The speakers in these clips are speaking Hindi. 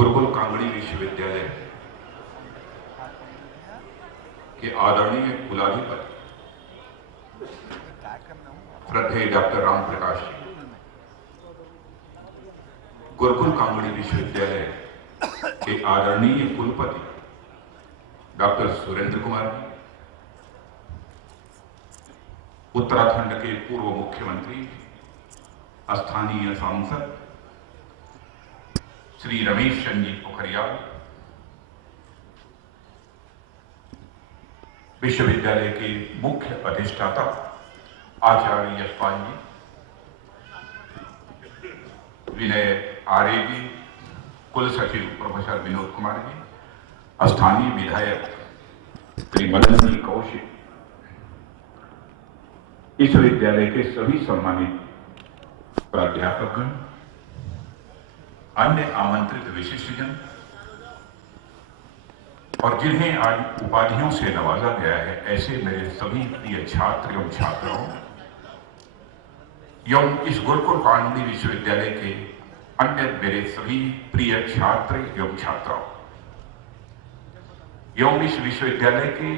गुरुकुल कांगड़ी विश्वविद्यालय के आदरणीय कुलाधिपति श्रद्धेय डॉक्टर राम प्रकाश जी, गुरुकुल कांगड़ी विश्वविद्यालय के आदरणीय कुलपति डॉक्टर सुरेंद्र कुमार जी, उत्तराखंड के पूर्व मुख्यमंत्री स्थानीय सांसद श्री रमेश चंद्र पोखरियाल, विश्वविद्यालय के मुख्य अधिष्ठाता आचार्य यशपाल जी, विनय आर्य जी, कुल सचिव प्रोफेसर विनोद कुमार जी, स्थानीय विधायक श्री मदन जी कौशिक, विश्वविद्यालय के सभी सम्मानित प्राध्यापकगण, अन्य आमंत्रित विशिष्टजन और जिन्हें आज उपाधियों से नवाजा गया है, ऐसे मेरे सभी प्रिय छात्र एवं छात्राओं एवं इस गुरुकुल कांगड़ी विश्वविद्यालय के अन्य मेरे सभी प्रिय छात्र एवं छात्राओं एवं इस विश्वविद्यालय के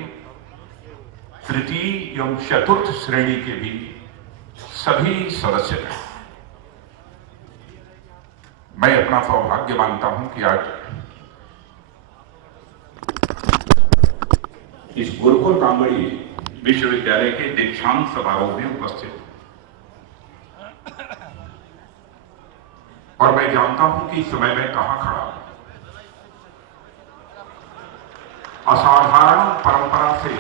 तृतीय एवं चतुर्थ श्रेणी के भी सभी सदस्य, मैं अपना सौभाग्य मानता हूं कि आज इस गुरुकुल कांगड़ी विश्वविद्यालय के दीक्षांत समारोह में उपस्थित, और मैं जानता हूं कि इस समय मैं कहां खड़ा हूं। असाधारण परंपरा से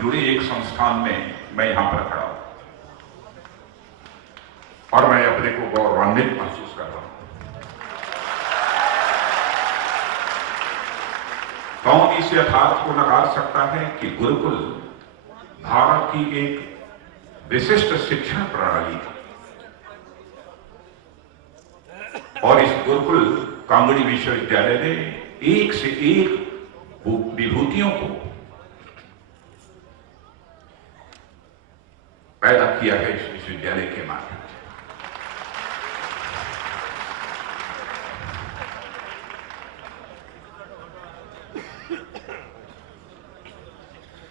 जुड़े एक संस्थान में मैं यहां पर खड़ा हूं और मैं अपने को गौरवान्वित महसूस कर रहा हूं। कौन इस यथार्थ को नकार सकता है कि गुरुकुल भारत की एक विशिष्ट शिक्षण प्रणाली है और इस गुरुकुल कांगड़ी विश्वविद्यालय ने एक से एक विभूतियों को पैदा किया है इस विश्वविद्यालय के माध्यम से।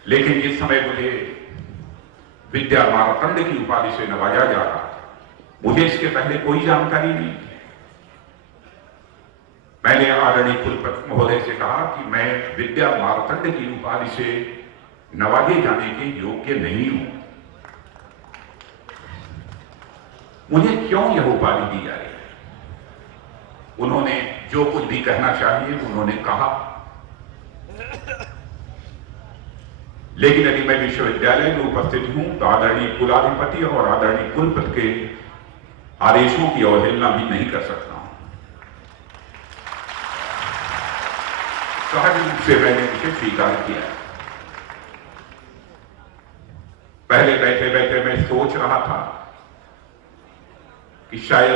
लेकिन इस समय मुझे विद्या मार्तंड की उपाधि से नवाजा जा रहा है, मुझे इसके पहले कोई जानकारी नहीं थी। मैंने आदरणीय कुलपति महोदय से कहा कि मैं विद्या मार्तंड की उपाधि से नवाजे जाने के योग्य नहीं हूं, मुझे क्यों यह उपाधि दी जा रही है। उन्होंने जो कुछ भी कहना चाहिए उन्होंने कहा, लेकिन यदि मैं विश्वविद्यालय में उपस्थित हूं तो आदरणीय कुलाधिपति और आदरणीय कुलपति के आदेशों की अवहेलना भी नहीं कर सकता हूं। सहज रूप से मैंने इसे स्वीकार किया। पहले बैठे बैठे मैं सोच रहा था कि शायद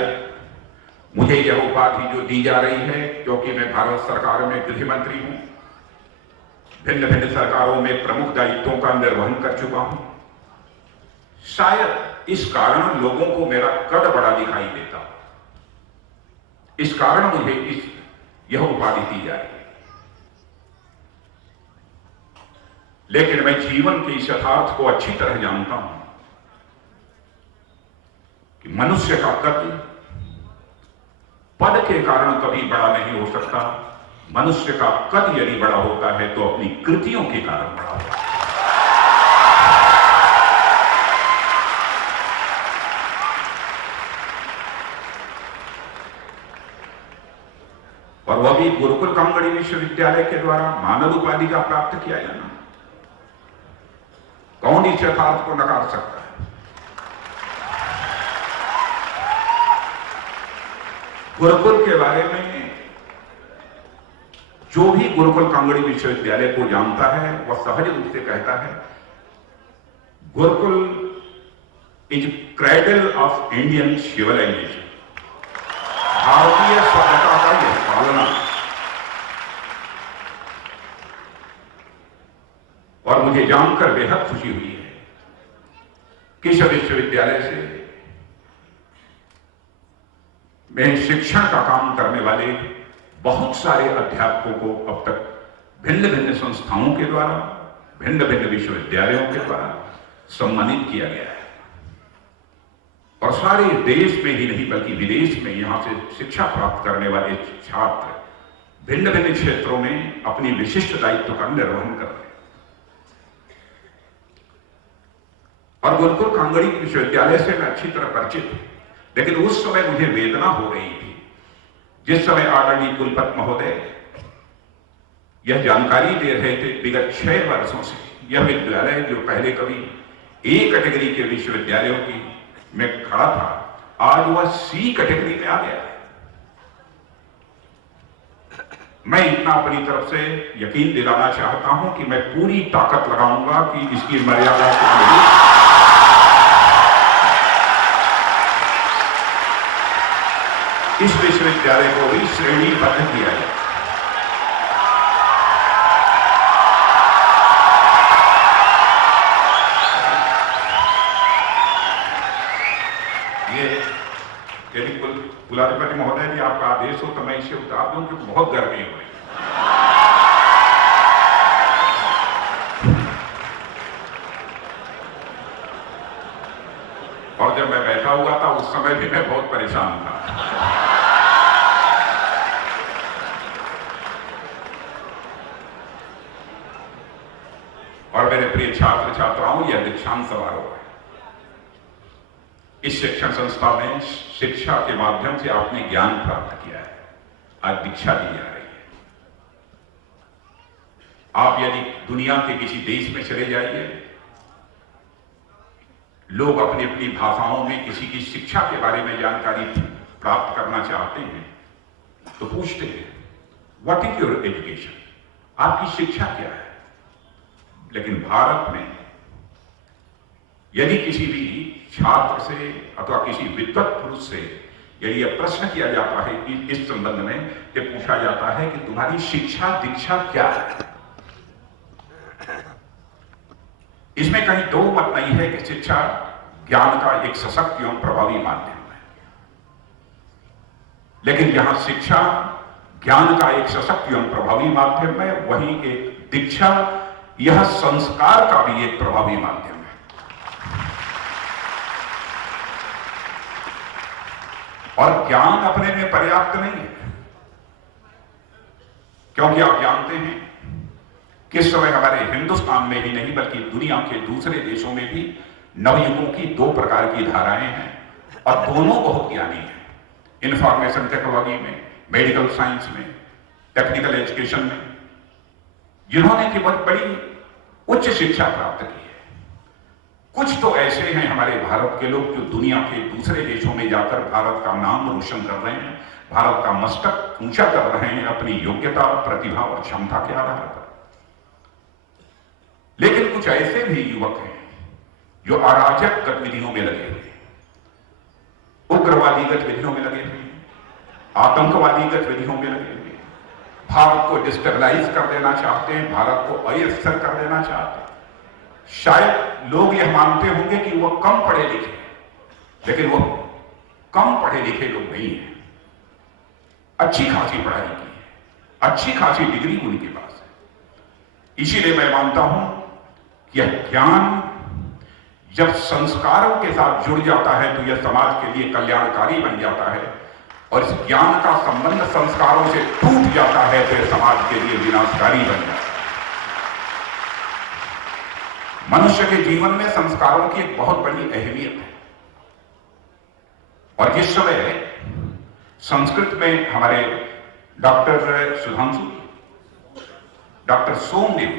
मुझे यह उपाधि जो दी जा रही है, क्योंकि मैं भारत सरकार में गृह मंत्री हूं, भिन्न भिन्न सरकारों में प्रमुख दायित्वों का निर्वहन कर चुका हूं, शायद इस कारण लोगों को मेरा कद बड़ा दिखाई देता, इस कारण मुझे यह उपाधि दी जा रही है। लेकिन मैं जीवन के इस यथार्थ को अच्छी तरह जानता हूं कि मनुष्य का कद पद के कारण कभी बड़ा नहीं हो सकता। मनुष्य का कद यदि बड़ा होता है तो अपनी कृतियों के कारण बड़ा होता है। और वह भी गुरुकुल कांगड़ी विश्वविद्यालय के द्वारा मानद उपाधि का प्राप्त किया जाना। कौन इस यथार्थ को नकार सकता है। गुरुकुल के बारे में जो भी गुरुकुल कांगड़ी विश्वविद्यालय को जानता है वह सहज रूप से कहता है, gurukul is cradle of Indian civilisation, भारतीय सभ्यता का यह पालना। और मुझे जानकर बेहद खुशी हुई है कि इस विश्वविद्यालय से में शिक्षण का काम करने वाले बहुत सारे अध्यापकों को अब तक भिन्न भिन्न संस्थाओं के द्वारा, भिन्न भिन्न विश्वविद्यालयों के द्वारा सम्मानित किया गया है। और सारे देश में ही नहीं बल्कि विदेश में यहां से शिक्षा प्राप्त करने वाले छात्र भिन्न भिन्न क्षेत्रों में अपनी विशिष्ट दायित्व का निर्वहन कर रहे हैं। और गुरुकुल कांगड़ी विश्वविद्यालय से मैं अच्छी तरह परिचित हूं, लेकिन उस समय मुझे वेदना हो रही थी जिस समय आदरणीय कुलपति महोदय यह जानकारी दे रहे थे विगत 6 वर्षों से यह विद्यालय जो पहले कभी ए कैटेगरी के विश्वविद्यालयों की में खड़ा था, आज वह सी कैटेगरी में आ गया है। मैं इतना अपनी तरफ से यकीन दिलाना चाहता हूं कि मैं पूरी ताकत लगाऊंगा कि इसकी मर्यादा इस विश्वविद्यालय को भी श्रेणीबद्ध किया जाए। यदि कुलाधिपति महोदय जी आपका आदेश हो तो मैं इसे उतार दूं क्योंकि बहुत गर्मी हो रही है। और जब मैं बैठा हुआ था उस समय भी मैं बहुत परेशान था। और मेरे प्रिय छात्र छात्राओं, यह दीक्षांत समारोह है। इस शिक्षण संस्था में शिक्षा के माध्यम से आपने ज्ञान प्राप्त किया है, आज दीक्षा दी जा रही है। आप यदि दुनिया के किसी देश में चले जाइए, लोग अपनी अपनी भाषाओं में किसी की शिक्षा के बारे में जानकारी प्राप्त करना चाहते हैं तो पूछते हैं व्हाट इज योर एजुकेशन, आपकी शिक्षा क्या है। लेकिन भारत में यदि किसी भी छात्र से अथवा किसी विद्वत पुरुष से यदि यह प्रश्न किया जाता है कि इस संबंध में कि पूछा जाता है कि तुम्हारी शिक्षा दीक्षा क्या है, इसमें कहीं दो मत नहीं है कि शिक्षा ज्ञान का एक सशक्त एवं प्रभावी माध्यम है, लेकिन यहां शिक्षा ज्ञान का एक सशक्त एवं प्रभावी माध्यम है, वहीं एक दीक्षा यह संस्कार का भी एक प्रभावी माध्यम है। और ज्ञान अपने में पर्याप्त नहीं है, क्योंकि आप जानते हैं कि इस समय हमारे हिंदुस्तान में ही नहीं बल्कि दुनिया के दूसरे देशों में भी नवयुगों की 2 प्रकार की धाराएं हैं और दोनों बहुत ज्ञानी हैं। इंफॉर्मेशन टेक्नोलॉजी में, मेडिकल साइंस में, टेक्निकल एजुकेशन में, जिन्होंने की बहुत बड़ी उच्च शिक्षा प्राप्त की है। कुछ तो ऐसे हैं हमारे भारत के लोग जो दुनिया के दूसरे देशों में जाकर भारत का नाम रोशन कर रहे हैं, भारत का मस्तक ऊंचा कर रहे हैं अपनी योग्यता, प्रतिभा और क्षमता के आधार पर। लेकिन कुछ ऐसे भी युवक हैं जो अराजक गतिविधियों में लगे हुए हैं, उग्रवादी गतिविधियों में लगे हुए हैं, आतंकवादी गतिविधियों में लगे हुए हैं, भारत को डिस्टेबलाइज कर देना चाहते हैं, भारत को अस्थिर कर देना चाहते हैं। शायद लोग यह मानते होंगे कि वह कम पढ़े लिखे, लेकिन वह कम पढ़े लिखे लोग नहीं हैं। अच्छी खासी पढ़ाई की है, अच्छी खासी डिग्री उनके पास है। इसीलिए मैं मानता हूं कि यह ज्ञान जब संस्कारों के साथ जुड़ जाता है तो यह समाज के लिए कल्याणकारी बन जाता है, और इस ज्ञान का संबंध संस्कारों से टूट जाता है तो यह समाज के लिए विनाशकारी बन जाता है। मनुष्य के जीवन में संस्कारों की एक बहुत बड़ी अहमियत है। और जिस समय संस्कृत में हमारे डॉक्टर सुधांशु, डॉक्टर सोमदेव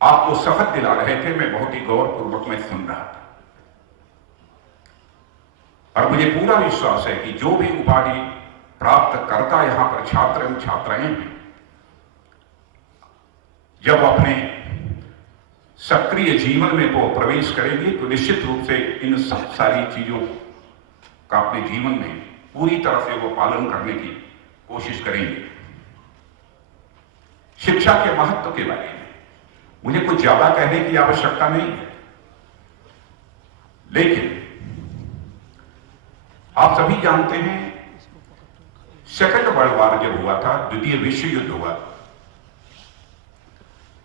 आपको शपथ दिला रहे थे, मैं बहुत ही गौरपूर्वक में सुन रहा था। और मुझे पूरा विश्वास है कि जो भी उपाधि प्राप्त करता यहां पर छात्र एवं छात्राएं हैं, जब अपने सक्रिय जीवन में वो प्रवेश करेंगे तो निश्चित रूप से इन सब सारी चीजों का अपने जीवन में पूरी तरह से वो पालन करने की कोशिश करेंगे। शिक्षा के महत्व के बारे में मुझे कुछ ज्यादा कहने की आवश्यकता नहीं है, लेकिन आप सभी जानते हैं सेकंड वर्ल्ड वॉर जब हुआ था, द्वितीय विश्व युद्ध हुआ,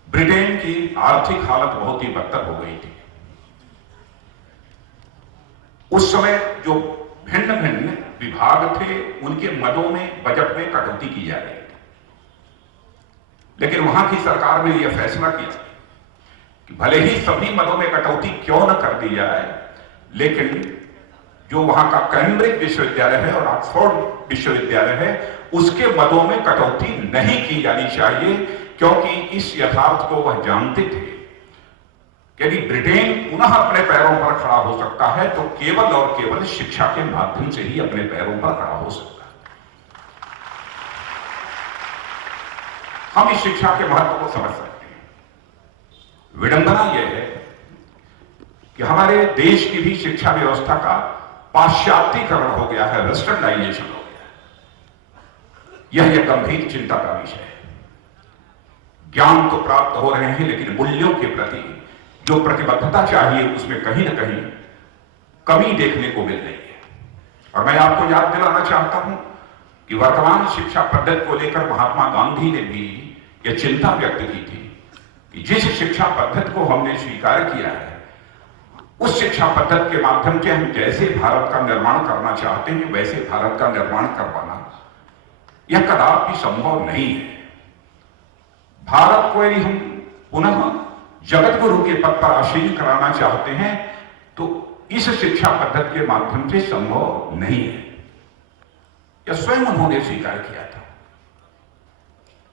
ब्रिटेन की आर्थिक हालत बहुत ही बदतर हो गई थी। उस समय जो भिन्न भिन्न विभाग थे उनके मदों में, बजट में कटौती की जा रही थी, लेकिन वहां की सरकार ने यह फैसला किया कि भले ही सभी मदों में कटौती क्यों न कर दी जाए, लेकिन जो वहां का कैम्ब्रिज विश्वविद्यालय है और ऑक्सफोर्ड विश्वविद्यालय है, उसके मदों में कटौती नहीं की जानी चाहिए, क्योंकि इस यथार्थ को वह जानते थे कि यदि ब्रिटेन पुनः अपने पैरों पर खड़ा हो सकता है तो केवल और केवल शिक्षा के माध्यम से ही अपने पैरों पर खड़ा हो सकता है। हम इस शिक्षा के महत्व को समझ सकते हैं। विडंबना यह है कि हमारे देश की भी शिक्षा व्यवस्था का पाश्चात्यीकरण हो गया है, वेस्टर्नाइजेशन हो गया है। यह गंभीर चिंता का विषय है। ज्ञान तो प्राप्त हो रहे हैं, लेकिन मूल्यों के प्रति जो प्रतिबद्धता चाहिए उसमें कहीं ना कहीं कमी देखने को मिल रही है। और मैं आपको याद दिलाना चाहता हूं कि वर्तमान शिक्षा पद्धति को लेकर महात्मा गांधी ने भी यह चिंता व्यक्त की थी कि जिस शिक्षा पद्धति को हमने स्वीकार किया है, उस शिक्षा पद्धति के माध्यम से हम जैसे भारत का निर्माण करना चाहते हैं वैसे भारत का निर्माण करवाना यह कदापि संभव नहीं है। भारत को यदि हम पुनः जगत गुरु के पद पर आसीन कराना चाहते हैं तो इस शिक्षा पद्धति के माध्यम से संभव नहीं है। यह स्वयं उन्होंने स्वीकार किया था,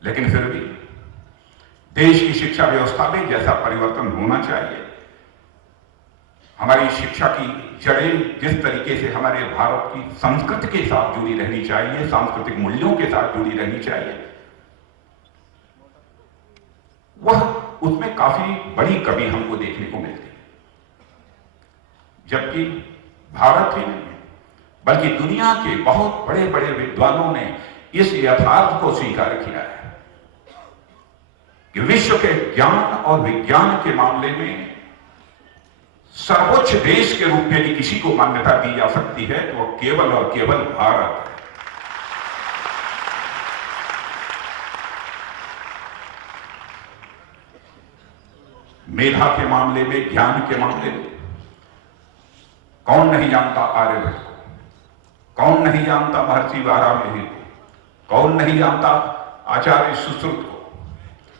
लेकिन फिर भी देश की शिक्षा व्यवस्था में जैसा परिवर्तन होना चाहिए, हमारी शिक्षा की जड़ें जिस तरीके से हमारे भारत की संस्कृति के साथ जुड़ी रहनी चाहिए, सांस्कृतिक मूल्यों के साथ जुड़ी रहनी चाहिए, वह उसमें काफी बड़ी कमी हमको देखने को मिलती है। जबकि भारत ही नहीं बल्कि दुनिया के बहुत बड़े बड़े विद्वानों ने इस यथार्थ को स्वीकार किया है कि विश्व के ज्ञान और विज्ञान के मामले में सर्वोच्च देश के रूप में यदि किसी को मान्यता दी जा सकती है तो वह केवल और केवल भारत है। मेधा के मामले में, ज्ञान के मामले में कौन नहीं जानता आर्यभट्ट को, कौन नहीं जानता महर्षि वाराणसी को, कौन नहीं जानता आचार्य सुश्रुत को,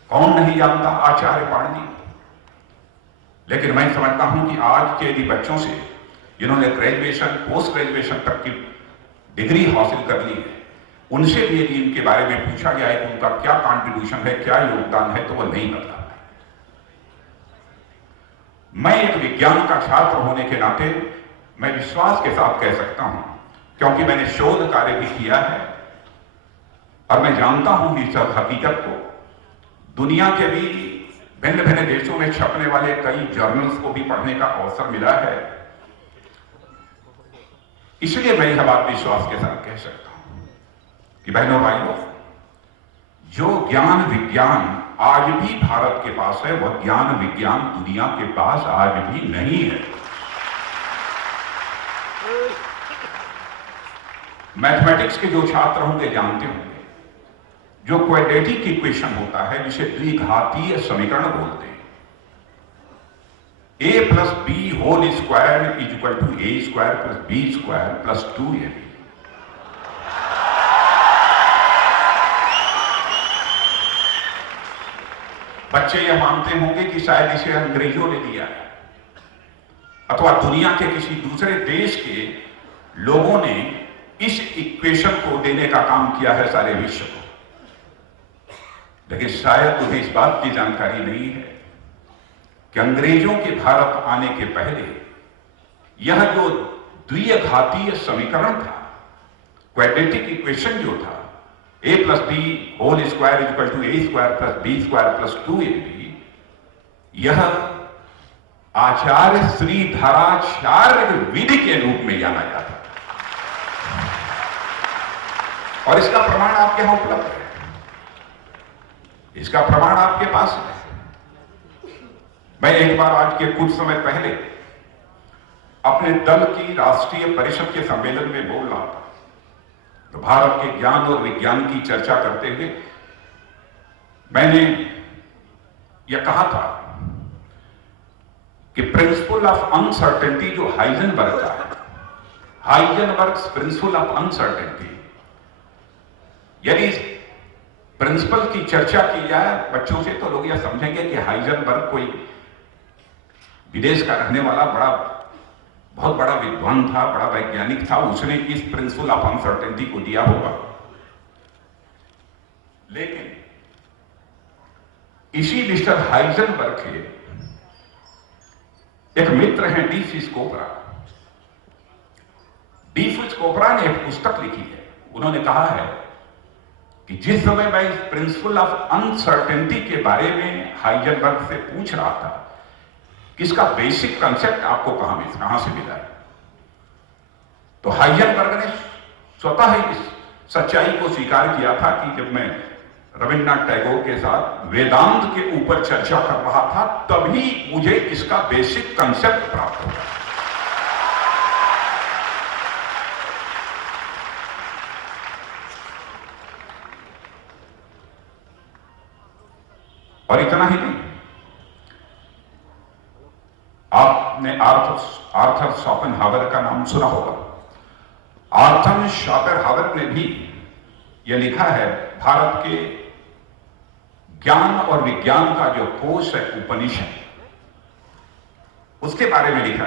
कौन नहीं जानता आचार्य पाणिनि को। लेकिन मैं समझता हूं कि आज के यदि बच्चों से जिन्होंने ग्रेजुएशन, पोस्ट ग्रेजुएशन तक की डिग्री हासिल कर ली है, उनसे भी यदि इनके बारे में पूछा गया है कि उनका क्या कंट्रीब्यूशन है, क्या योगदान है, तो वह नहीं बता। मैं एक विज्ञान का छात्र होने के नाते मैं विश्वास के साथ कह सकता हूं, क्योंकि मैंने शोध कार्य भी किया है और मैं जानता हूं कि इस हकीकत को दुनिया के भी भिन्न भिन्न देशों में छपने वाले कई जर्नल्स को भी पढ़ने का अवसर मिला है। इसलिए मैं यह बात विश्वास के साथ कह सकता हूं कि बहनों भाइयों, जो ज्ञान विज्ञान आज भी भारत के पास है, वह ज्ञान विज्ञान दुनिया के पास आज भी नहीं है। मैथमेटिक्स के जो छात्र होंगे जानते होंगे, जो क्वाड्रेटिक इक्वेशन होता है जिसे द्विघातीय समीकरण बोलते हैं, a plus B whole square is equal to A square plus B square plus 2ab। बच्चे यह मानते होंगे कि शायद इसे अंग्रेजों ने दिया है अथवा दुनिया के किसी दूसरे देश के लोगों ने इस इक्वेशन को देने का काम किया है सारे विश्व को। लेकिन शायद तुम्हें इस बात की जानकारी नहीं है कि अंग्रेजों के भारत आने के पहले यह जो द्विघातीय समीकरण था, क्वाड्रेटिक इक्वेशन जो था, a plus B whole square equal to A square plus B square plus 2ab, यह आचार्य श्रीधराचार्य विधि के रूप में जाना जाता है और इसका प्रमाण आपके यहां उपलब्ध है, इसका प्रमाण आपके पास है। मैं एक बार आज के कुछ समय पहले अपने दल की राष्ट्रीय परिषद के सम्मेलन में बोल रहा था, तो भारत के ज्ञान और विज्ञान की चर्चा करते हुए मैंने यह कहा था कि प्रिंसिपल ऑफ अनसर्टेनिटी जो हाइजेनबर्ग का है, हाइजेनबर्ग्स प्रिंसिपल ऑफ अनसर्टेनिटी, यदि प्रिंसिपल की चर्चा की जाए बच्चों से तो लोग यह समझेंगे कि हाइजेनबर्ग कोई विदेश का रहने वाला बहुत बड़ा विद्वान था, बड़ा वैज्ञानिक था, उसने इस प्रिंसिपल ऑफ अनसर्टेनिटी को दिया होगा। लेकिन इसी मिस्टर हाइजेनबर्ग के एक मित्र हैं डी स्कोपरा। डी स्कोपरा ने एक पुस्तक लिखी है। उन्होंने कहा है कि जिस समय मैं इस प्रिंसिपल ऑफ अनसर्टेनिटी के बारे में हाइजेनबर्ग से पूछ रहा था कि इसका बेसिक कंसेप्ट आपको कहां से मिला है, तो हाइजेनबर्ग ने स्वतः ही इस सच्चाई को स्वीकार किया था कि जब मैं रविन्द्रनाथ टैगोर के साथ वेदांत के ऊपर चर्चा कर रहा था तभी मुझे इसका बेसिक कंसेप्ट प्राप्त हुआ। और इतना ही नहीं, आपने आर्थर शोपेनहावर का नाम सुना होगा। आर्थर शोपेनहावर ने भी यह लिखा है, भारत के ज्ञान और विज्ञान का जो कोश है उपनिषद, उसके बारे में लिखा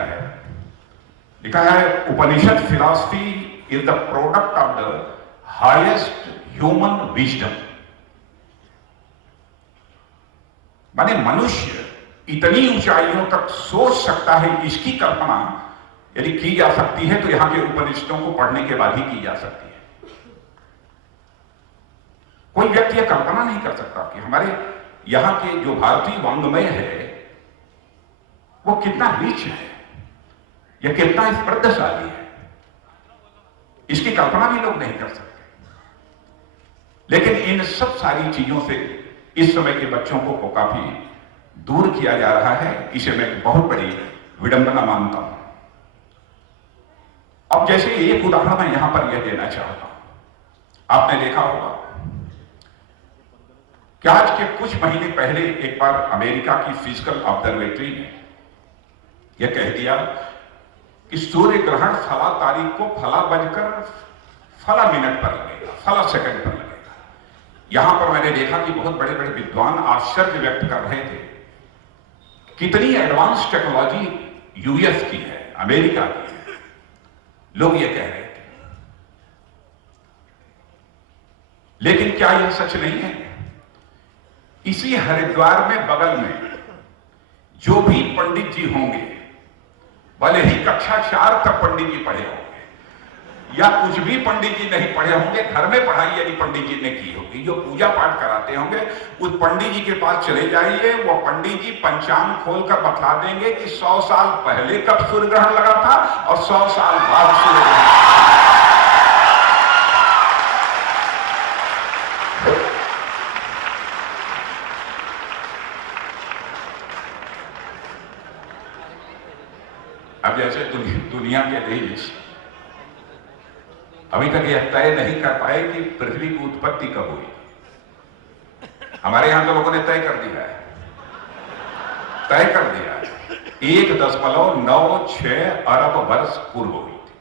है Upanishad philosophy is the product of the highest human wisdom. माने मनुष्य इतनी ऊंचाइयों तक सोच सकता है, इसकी कल्पना यदि की जा सकती है तो यहां के उपनिषदों को पढ़ने के बाद ही की जा सकती है। कोई व्यक्ति यह कल्पना नहीं कर सकता कि हमारे यहां के जो भारतीय वांग्मय है वो कितना रिच है, यह कितना समृद्धशाली है, इसकी कल्पना भी लोग नहीं कर सकते। लेकिन इन सब सारी चीजों से इस समय के बच्चों को काफी दूर किया जा रहा है। इसे मैं बहुत बड़ी विडंबना मानता हूं। अब जैसे एक उदाहरण मैं यहां पर यह देना चाहता हूं। आपने देखा होगा कि आज के कुछ महीने पहले एक बार अमेरिका की फिजिकल ऑब्जर्वेटरी ने यह कह दिया कि सूर्य ग्रहण फला तारीख को फला बजकर फला मिनट पर लगेगा, फला सेकंड पर लगेगा। यहां पर मैंने देखा कि बहुत बड़े बड़े विद्वान आश्चर्य व्यक्त कर रहे थे, कितनी एडवांस टेक्नोलॉजी यूएस की है, अमेरिका की है, लोग ये कह रहे थे। लेकिन क्या यह सच नहीं है? इसी हरिद्वार में बगल में जो भी पंडित जी होंगे, भले ही कक्षा 4 तक पंडित जी पढ़े होंगे या कुछ भी पंडित जी नहीं पढ़े होंगे, घर में पढ़ाई यदि पंडित जी ने की होगी, जो पूजा पाठ कराते होंगे, उस पंडित जी के पास चले जाइए, वो पंडित जी पंचांग खोलकर बता देंगे कि 100 साल पहले कब सूर्य ग्रहण लगा था और 100 साल बाद सूर्य ग्रहण। अब जैसे दुनिया के देश अभी तक यह तय नहीं कर पाए कि पृथ्वी की उत्पत्ति कब हुई। हमारे यहां तो लोगों ने तय कर दिया है 1.96 अरब वर्ष पूर्व हुई थी।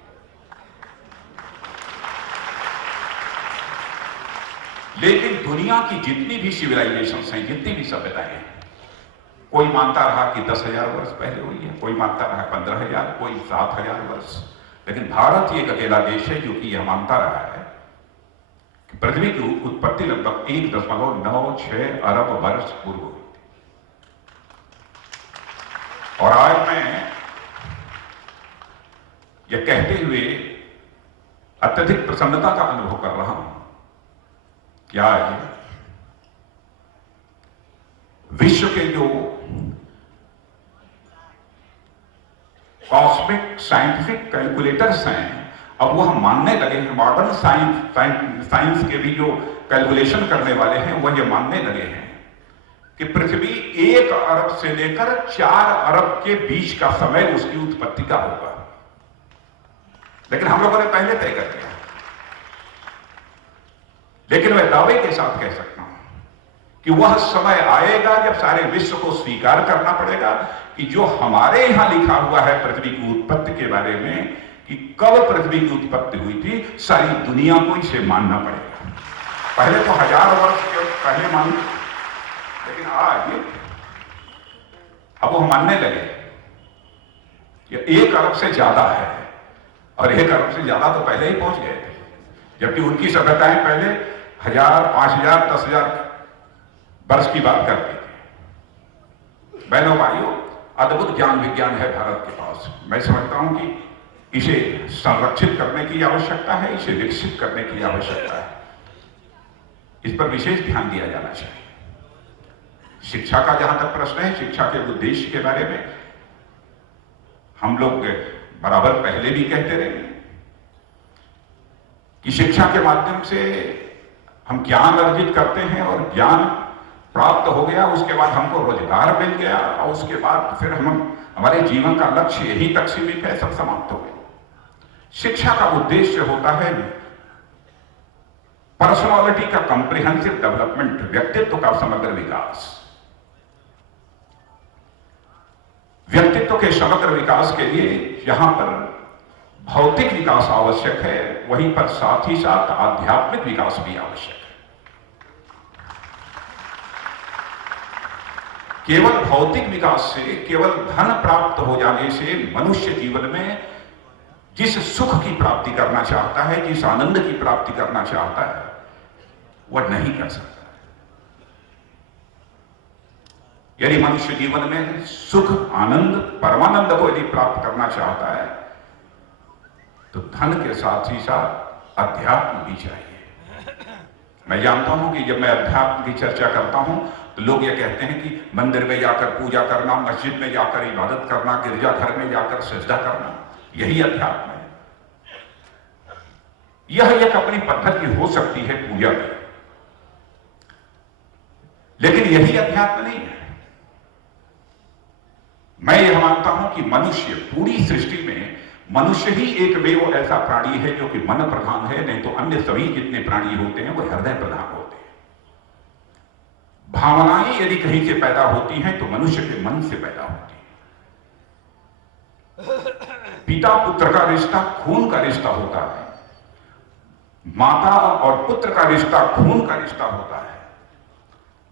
लेकिन दुनिया की जितनी भी सिविलाइजेशन हैं, जितनी भी सभ्यताएं हैं, कोई मानता रहा कि 10,000 वर्ष पहले हुई है, कोई मानता रहा 15,000, कोई 7,000 वर्ष। लेकिन भारत एक अकेला देश है जो कि यह मानता रहा है कि पृथ्वी की उत्पत्ति लगभग 1.96 अरब वर्ष पूर्व हुई थी। और आज मैं यह कहते हुए अत्यधिक प्रसन्नता का अनुभव कर रहा हूं कि आज विश्व के जो कॉस्मिक साइंटिफिक कैलकुलेटर्स हैं, अब वह मानने लगे हैं, मॉडर्न साइंस के भी जो कैलकुलेशन करने वाले हैं वह ये मानने लगे हैं कि पृथ्वी 1 अरब से लेकर 4 अरब के बीच का समय उसकी उत्पत्ति का होगा, लेकिन हम लोगों ने पहले तय कर दिया। लेकिन मैं दावे के साथ कह सकता हूं कि वह समय आएगा जब सारे विश्व को स्वीकार करना पड़ेगा कि जो हमारे यहां लिखा हुआ है पृथ्वी की उत्पत्ति के बारे में कि कब पृथ्वी की उत्पत्ति हुई थी, सारी दुनिया को इसे मानना पड़ेगा। पहले तो 1000 वर्ष के पहले मानते, लेकिन आज अब वो मानने लगे कि 1 अरब से ज्यादा है, और 1 अरब से ज्यादा तो पहले ही पहुंच गए थे, जबकि उनकी सभ्यताएं पहले 1000, 5000, 10,000 वर्ष की बात करती थी। बहनों भाइयों, अद्भुत ज्ञान विज्ञान है भारत के पास। मैं समझता हूं कि इसे संरक्षित करने की आवश्यकता है, इसे विकसित करने की आवश्यकता है, इस पर विशेष ध्यान दिया जाना चाहिए। शिक्षा का जहां तक प्रश्न है, शिक्षा के उद्देश्य के बारे में हम लोग बराबर पहले भी कहते रहे कि शिक्षा के माध्यम से हम ज्ञान अर्जित करते हैं, और ज्ञान प्राप्त हो गया, उसके बाद हमको रोजगार मिल गया, और उसके बाद फिर हमारे जीवन का लक्ष्य यहीं तक सीमित है, सब समाप्त हो गया। शिक्षा का उद्देश्य होता है पर्सनालिटी का कॉम्प्रिहेंसिव डेवलपमेंट, व्यक्तित्व का समग्र विकास। व्यक्तित्व के समग्र विकास के लिए जहां पर भौतिक विकास आवश्यक है, वहीं पर साथ ही साथ आध्यात्मिक विकास भी आवश्यक है। केवल भौतिक विकास से, केवल धन प्राप्त हो जाने से मनुष्य जीवन में जिस सुख की प्राप्ति करना चाहता है, जिस आनंद की प्राप्ति करना चाहता है, वह नहीं कर सकता। यदि मनुष्य जीवन में सुख, आनंद, परमानंद को यदि प्राप्त करना चाहता है, तो धन के साथ ही साथ अध्यात्म भी चाहिए। मैं जानता हूं कि जब मैं अध्यात्म की चर्चा करता हूं तो लोग ये कहते हैं कि मंदिर में जाकर पूजा करना, मस्जिद में जाकर इबादत करना, गिरजाघर में जाकर सजदा करना, यही अध्यात्म है। यह एक अपनी पद्धति हो सकती है पूजा की, लेकिन यही अध्यात्म नहीं है। मैं यह मानता हूं कि मनुष्य, पूरी सृष्टि में मनुष्य ही एकमेव ऐसा प्राणी है जो कि मन प्रधान है, नहीं तो अन्य सभी जितने प्राणी होते हैं वो हृदय प्रधान होते हैं। भावनाएं यदि कहीं से पैदा होती हैं तो मनुष्य के मन से पैदा होती हैं। पिता पुत्र का रिश्ता खून का रिश्ता होता है, माता और पुत्र का रिश्ता खून का रिश्ता होता है,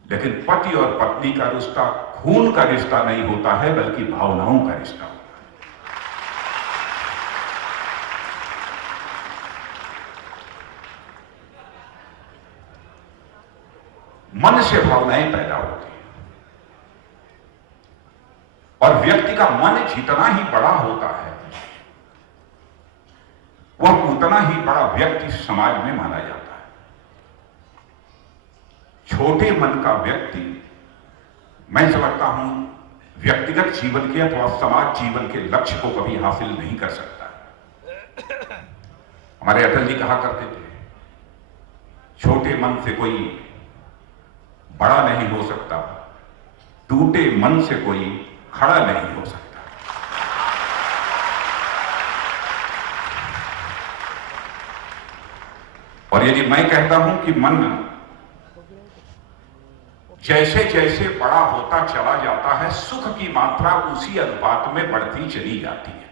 लेकिन पति और पत्नी का रिश्ता खून का रिश्ता नहीं होता है, बल्कि भावनाओं का रिश्ता होता है। मन से भावनाएं पैदा होती हैं, और व्यक्ति का मन जितना ही बड़ा होता है, वह उतना ही बड़ा व्यक्ति समाज में माना जाता है। छोटे मन का व्यक्ति, मैं समझता हूं, व्यक्तिगत जीवन के अथवा समाज जीवन के लक्ष्य को कभी हासिल नहीं कर सकता। हमारे अटल जी कहा करते थे, छोटे मन से कोई बड़ा नहीं हो सकता, टूटे मन से कोई खड़ा नहीं हो सकता। और यदि मैं कहता हूं कि मन जैसे जैसे बड़ा होता चला जाता है, सुख की मात्रा उसी अनुपात में बढ़ती चली जाती है।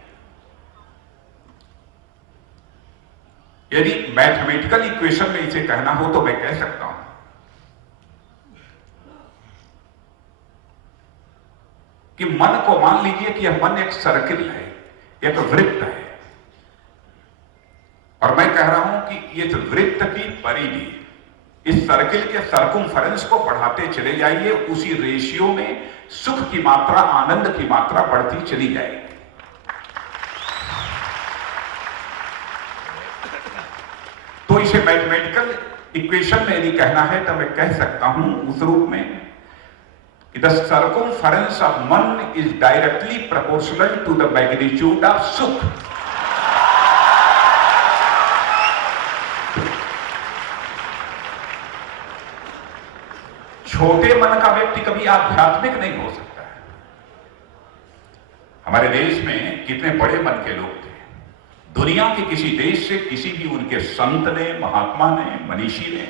यदि मैथमेटिकल इक्वेशन में इसे कहना हो तो मैं कह सकता हूं कि मन को, मान लीजिए कि यह मन एक सर्किल है, एक वृत्त है, और मैं कह रहा हूं कि इस वृत्त की परिधि, इस सर्किल के सर्कमफेरेंस को बढ़ाते चले जाइए, उसी रेशियो में सुख की मात्रा, आनंद की मात्रा बढ़ती चली जाएगी। तो इसे मैथमेटिकल इक्वेशन में यदि कहना है तो मैं कह सकता हूं उस रूप में, the circumference of man is directly proportional to the magnitude of sukh. छोटे मन का व्यक्ति कभी आध्यात्मिक नहीं हो सकता है। हमारे देश में कितने बड़े मन के लोग थे। दुनिया के किसी देश से किसी भी उनके संत ने, महात्मा ने, मनीषी ने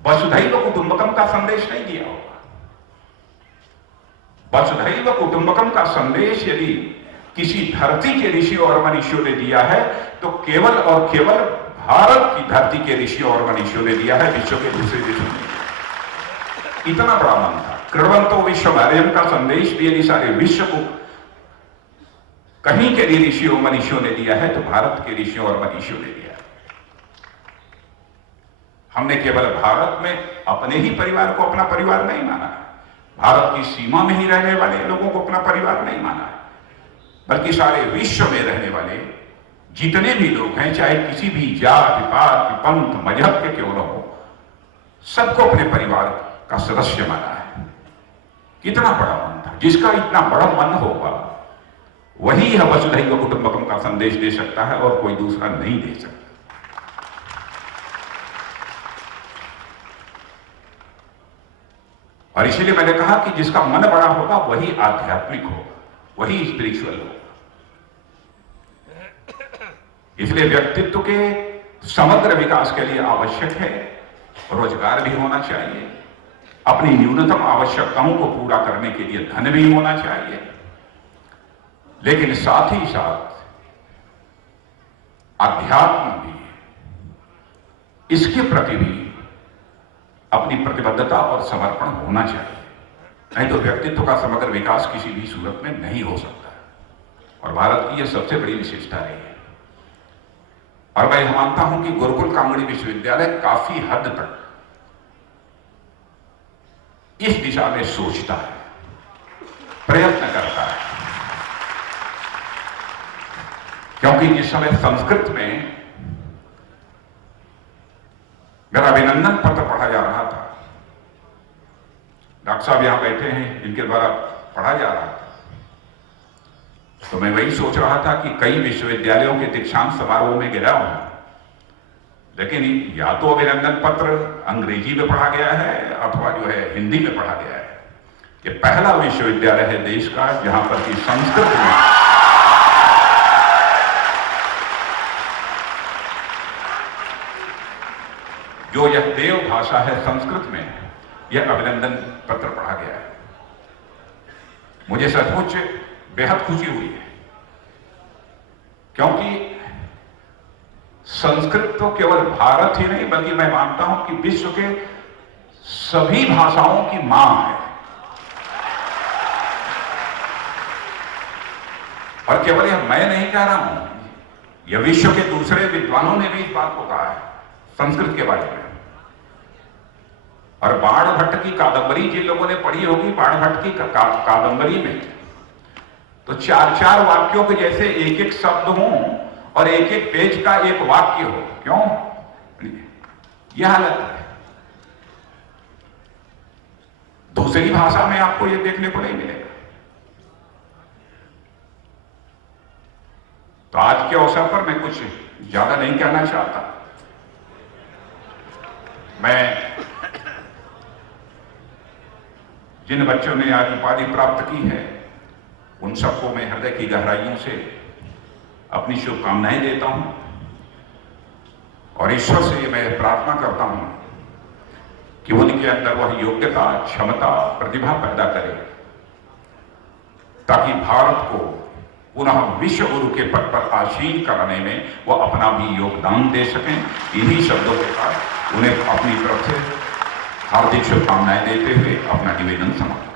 वसुधैव कुटुंबकम का संदेश नहीं दिया होगा। वसुधैव कुटुंबकम का संदेश यदि किसी धरती के ऋषियों और मनीषियों ने दिया है तो केवल और केवल भारत की धरती के ऋषियों और मनीषियों ने दिया है, विश्व के दूसरे देशों ने। इतना बड़ा मन था। कृण्वन्तो विश्वमार्यम का भी यदि सारे विश्व को कहीं के लिए ऋषियों मनीषियों ने दिया है तो भारत के ऋषियों और मनीषियों ने दिया है। हमने केवल भारत में अपने ही परिवार को अपना परिवार नहीं माना है, भारत की सीमा में ही रहने वाले लोगों को अपना परिवार नहीं माना है, बल्कि सारे विश्व में रहने वाले जितने भी लोग हैं, चाहे किसी भी जाति पात पंथ मजहब के क्यों न हो, सबको अपने परिवार का सदस्य माना है। कितना बड़ा मन था। जिसका इतना बड़ा मन होगा वही यह वसुधैव कुटुंबकम का संदेश दे सकता है और कोई दूसरा नहीं दे सकता। और इसीलिए मैंने कहा कि जिसका मन बड़ा होगा वही आध्यात्मिक होगा, वही स्पिरिचुअल होगा। इसलिए व्यक्तित्व के समग्र विकास के लिए आवश्यक है रोजगार भी होना चाहिए, अपनी न्यूनतम आवश्यकताओं को पूरा करने के लिए धन भी होना चाहिए, लेकिन साथ ही साथ अध्यात्म भी, इसके प्रति भी अपनी प्रतिबद्धता और समर्पण होना चाहिए। नहीं तो व्यक्तित्व का समग्र विकास किसी भी सूरत में नहीं हो सकता। और भारत की यह सबसे बड़ी विशेषता रही है। और मैं मानता हूं कि गुरुकुल कांगड़ी विश्वविद्यालय काफी हद तक इस दिशा में सोचता है, प्रयत्न करता है। क्योंकि जिस समय संस्कृत में मेरा अभिनंदन पत्र पढ़ा जा रहा था, डॉक्टर साहब यहां बैठे हैं, इनके द्वारा पढ़ा जा रहा था, तो मैं वही सोच रहा था कि कई विश्वविद्यालयों के दीक्षांत समारोह में गया हूं, लेकिन या तो अभिनंदन पत्र अंग्रेजी में पढ़ा गया है अथवा जो है हिंदी में पढ़ा गया है। ये पहला विश्वविद्यालय है देश का जहां पर कि संस्कृत में जो यह देव भाषा है संस्कृत में, यह अभिनंदन पत्र पढ़ा गया है। मुझे सचमुच बेहद खुशी हुई है, क्योंकि संस्कृत तो केवल भारत ही नहीं बल्कि मैं मानता हूं कि विश्व के सभी भाषाओं की मां है। और केवल यह मैं नहीं कह रहा हूं, यह विश्व के दूसरे विद्वानों ने भी इस बात को कहा है संस्कृत के बारे में। और बाणभट्ट की कादंबरी जिन लोगों ने पढ़ी होगी, बाणभट्ट की कादंबरी में तो 4-4 वाक्यों के जैसे एक एक शब्द हो और एक एक पेज का एक वाक्य हो। क्यों? यह हालत है। दूसरी भाषा में आपको यह देखने को नहीं मिलेगा। तो आज के अवसर पर मैं कुछ ज्यादा नहीं कहना चाहता। मैं जिन बच्चों ने आज उपाधि प्राप्त की है उन सबको मैं हृदय की गहराइयों से अपनी शुभकामनाएं देता हूं और ईश्वर से मैं प्रार्थना करता हूं कि उनके अंदर वह योग्यता, क्षमता, प्रतिभा पैदा करे ताकि भारत को पुनः विश्व गुरु के पद पर आसीन कराने में वह अपना भी योगदान दे सकें। इन्हीं शब्दों के साथ उन्हें अपनी तरफ से हार्दिक शुभकामनाएं देते हुए अपना निवेदन समाप्त।